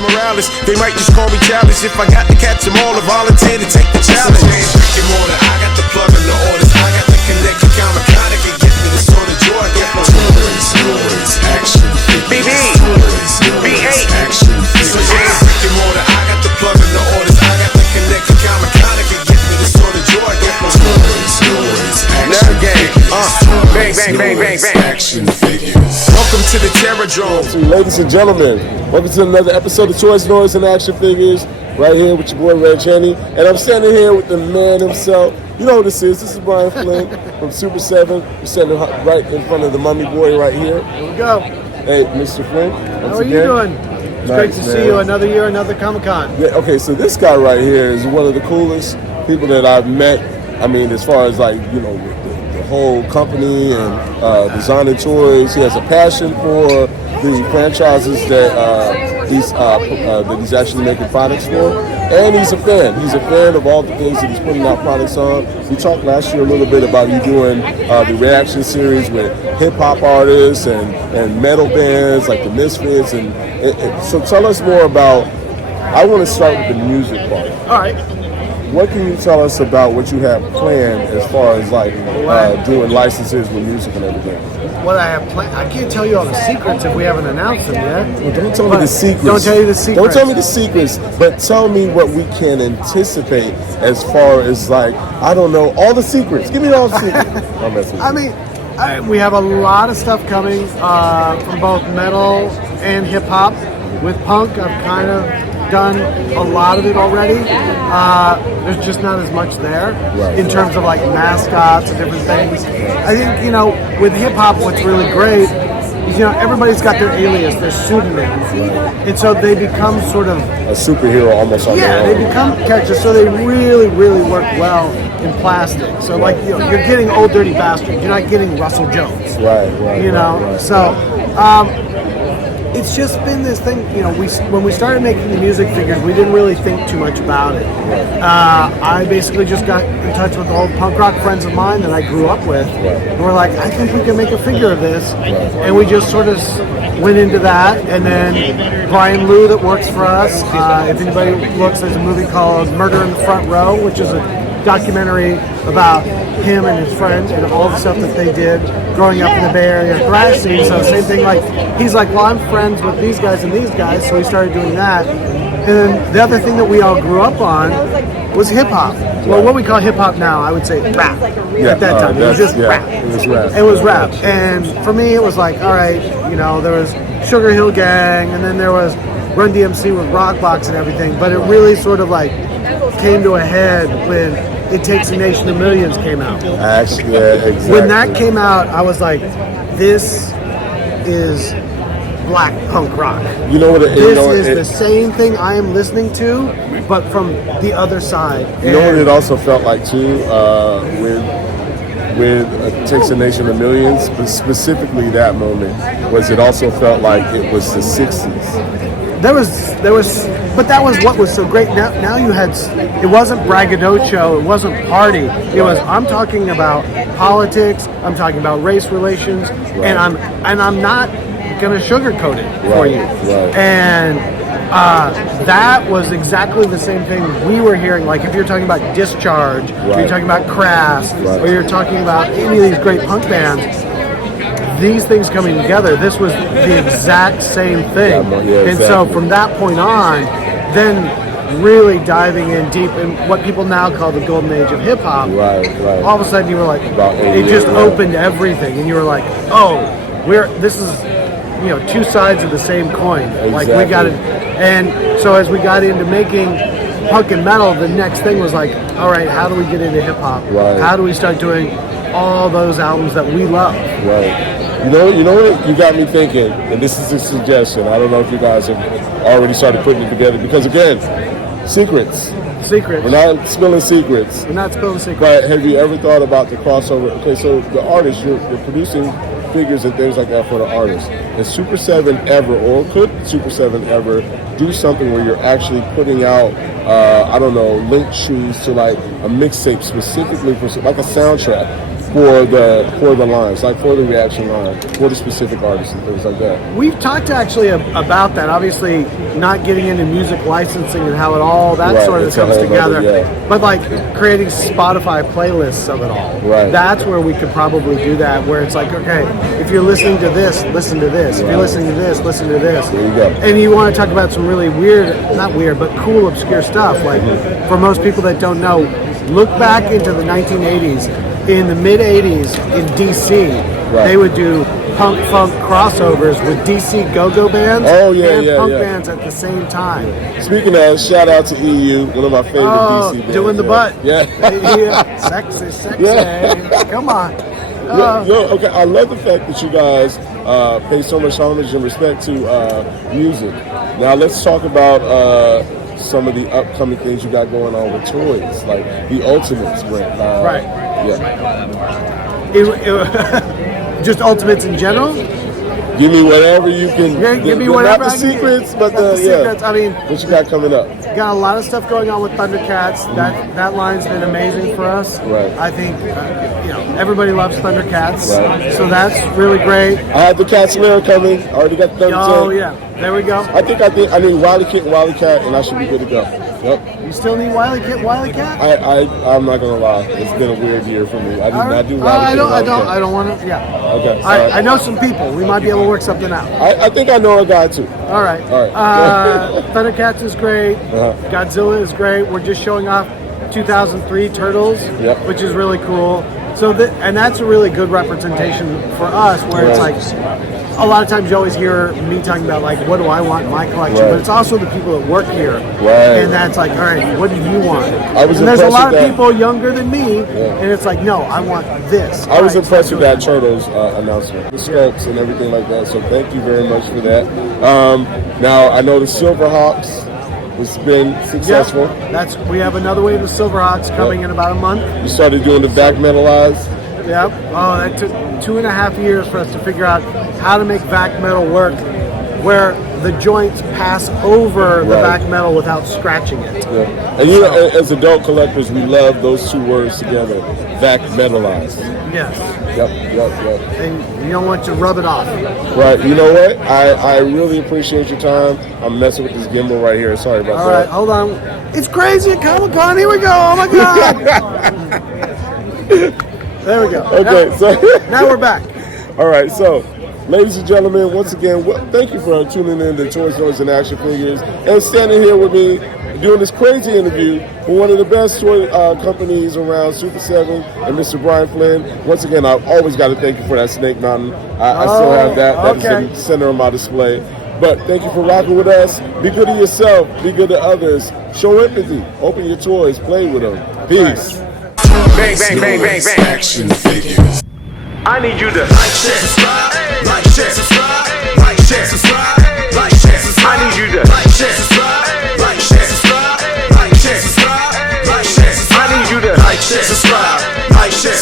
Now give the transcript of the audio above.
Morales. They might just call me childish if I got to catch them all or volunteer to take the challenge. I got the plug and the orders. I got the connection, count mechanic and get me the sort of joy I get from toys, action figures, B8, action figures. So yeah, brick and mortar. I got the plug and the orders. I got the connection, count mechanic and get me the sort of joy I get from toys, action figures. Bang, action figures. Welcome to the Terradrome. Ladies and gentlemen, welcome to another episode of Toys, Noise, and Action Figures. Right here with your boy Regg, Henny. And I'm standing here with the man himself. You know who this is. This is Brian Flynn from Super7. We're standing right in front of the mummy boy right here. Here we go. Hey, Mr. Flynn. How are you doing? It's great to see you. Another year, another Comic-Con. Yeah, okay, so this guy right here is one of the coolest people that I've met. I mean, as far as like, you know, the whole company and designing toys. He has a passion for the franchises that he's actually making products for. And he's a fan. He's a fan of all the things that he's putting out products on. We talked last year a little bit about you doing the reaction series with hip-hop artists and metal bands like the Misfits. So tell us more about, I want to start with the music part. All right. What can you tell us about what you have planned as far as like doing licenses with music and everything? What I have planned, I can't tell you all the secrets if we haven't announced them yet. Well, don't tell me the secrets. Don't tell you the secrets. Don't tell me the secrets, but tell me what we can anticipate as far as like, I don't know, all the secrets. Give me all the secrets. I mean, we have a lot of stuff coming from both metal and hip hop. With punk, I've kind of done a lot of it already. There's just not as much there in terms of like mascots and different things. I think, you know, with hip hop, what's really great is, you know, everybody's got their alias, their pseudonym, and so they become sort of a superhero almost on their own. They become characters, so they really, really work well in plastic. So like, you know, you're getting Old Dirty Bastard. You're not getting Russell Jones. Right. You know, so. It's just been this thing, you know, when we started making the music figures, we didn't really think too much about it. I basically just got in touch with old punk rock friends of mine that I grew up with. And we're like, I think we can make a figure of this. And we just sort of went into that. And then Brian Liu that works for us, if anybody looks, there's a movie called Murder in the Front Row, which is a documentary about him and his friends and all the stuff that they did growing up in the Bay Area thrash scene. So same thing, like he's like, well, I'm friends with these guys and these guys, so we started doing that. And then the other thing that we all grew up on was hip hop. Well, what we call hip hop now, I would say rap. At that time, it was just rap. It was rap. And for me, it was like, all right, you know, there was Sugar Hill Gang, and then there was Run DMC with Rockbox and everything. But it really sort of like came to a head when It Takes a Nation of Millions came out. Actually, yeah, exactly. When that came out, I was like, this is black punk rock. You know what? This is the same thing I am listening to, but from the other side. You know what it also felt like too, with It Takes a Nation of Millions, but specifically that moment, was it also felt like it was the 60s. There was, but that was what was so great. Now you had, it wasn't braggadocio, it wasn't party. It was, I'm talking about politics, I'm talking about race relations, and I'm not gonna sugarcoat it for you. And that was exactly the same thing we were hearing. Like if you're talking about Discharge, or you're talking about Crass, or you're talking about any of these great punk bands. These things coming together, this was the exact same thing. And so from that point on, then really diving in deep in what people now call the golden age of hip hop. All of a sudden you were like, it just opened everything, and you were like, oh, this is, you know, two sides of the same coin. Like we got it. And so as we got into making punk and metal, the next thing was like, all right, how do we get into hip hop? How do we start doing all those albums that we love? You know what? You got me thinking, and this is a suggestion. I don't know if you guys have already started putting it together, because again, secrets. We're not spilling secrets. But have you ever thought about the crossover? Okay, so the artist, you're producing figures and things like that for the artists. Is Super7 ever, or could Super7 ever do something where you're actually putting out, I don't know, link shoes to like a mixtape specifically for like a soundtrack? for the lines, like for the reaction line, for the specific artists and things like that? We've talked actually about that. Obviously, not getting into music licensing and how it all that sort of comes together. But like creating Spotify playlists of it all. Right. That's where we could probably do that. Where it's like, okay, if you're listening to this, listen to this. If you're listening to this, listen to this. There you go. And you want to talk about some really weird, not weird, but cool, obscure stuff. Like for most people that don't know, look back into the 1980s. In the mid 80s in DC, they would do punk funk crossovers with DC go-go bands and punk bands at the same time. Speaking of, shout out to EU, one of my favorite DC bands. Doing the butt. Yeah. Sexy. Yeah. Come on. Okay, I love the fact that you guys pay so much homage and respect to music. Now let's talk about some of the upcoming things you got going on with toys, like the Ultimates brand. Right. Yeah. Just Ultimates in general? Give me whatever you can. Give me whatever. Not the secrets, but the secrets. I mean, what you got coming up? Got a lot of stuff going on with Thundercats. That line's been amazing for us. Right. I think everybody loves Thundercats, so that's really great. I had the Cat Slayer coming. I already got the Thundercat. Oh yeah, there we go. I think I need Wily Kit and Wily Cat, and I should be good to go. Yep. You still need Wily Kit, Wily Cat? I'm not gonna lie. It's been a weird year for me. I do not do Wily Kit. I don't want to. Yeah. Okay. I know some people. We might be able to work something out. I think I know a guy too. All right. Thundercats is great. Godzilla is great. We're just showing off 2003 Turtles, which is really cool. So and that's a really good representation for us, where it's like a lot of times you always hear me talking about like, what do I want in my collection, but it's also the people that work here, and that's like, all right, what do you want? And there's a lot of people younger than me, and it's like, no, I want this. I was impressed with that Turtles announcement, the sculpts and everything like that. So thank you very much for that. Now I know the Silverhawks has been successful. We have another wave of Silverhawks coming in about a month. You started doing the back metalized. Yep. Oh, that took 2.5 years for us to figure out how to make back metal work, where the joints pass over the back metal without scratching it. Yeah. And as adult collectors, we love those two words together, back metalized. Yes. Yep. And you don't want to rub it off. Right. You know what? I really appreciate your time. I'm messing with this gimbal right here. Sorry about that. All right, hold on. It's crazy at Comic-Con. Here we go. Oh, my God. There we go. Okay, so now we're back. All right, so ladies and gentlemen, once again, thank you for tuning in to Toys, Noise, and Action Figures and standing here with me doing this crazy interview for one of the best toy companies around, Super7 and Mr. Brian Flynn. Once again, I've always got to thank you for that Snake Mountain. I still have that. That's the center of my display. But thank you for rocking with us. Be good to yourself. Be good to others. Show empathy. Open your toys. Play with them. Peace. Bang, bang, bang, bang, bang. Action Figures. I need you to like, share, subscribe, like, share, subscribe, like, share, subscribe, like, share, subscribe. I need you to like, share, subscribe, like, share, subscribe, like, share, subscribe, like, share, subscribe. I need you to like, share, subscribe, like, share,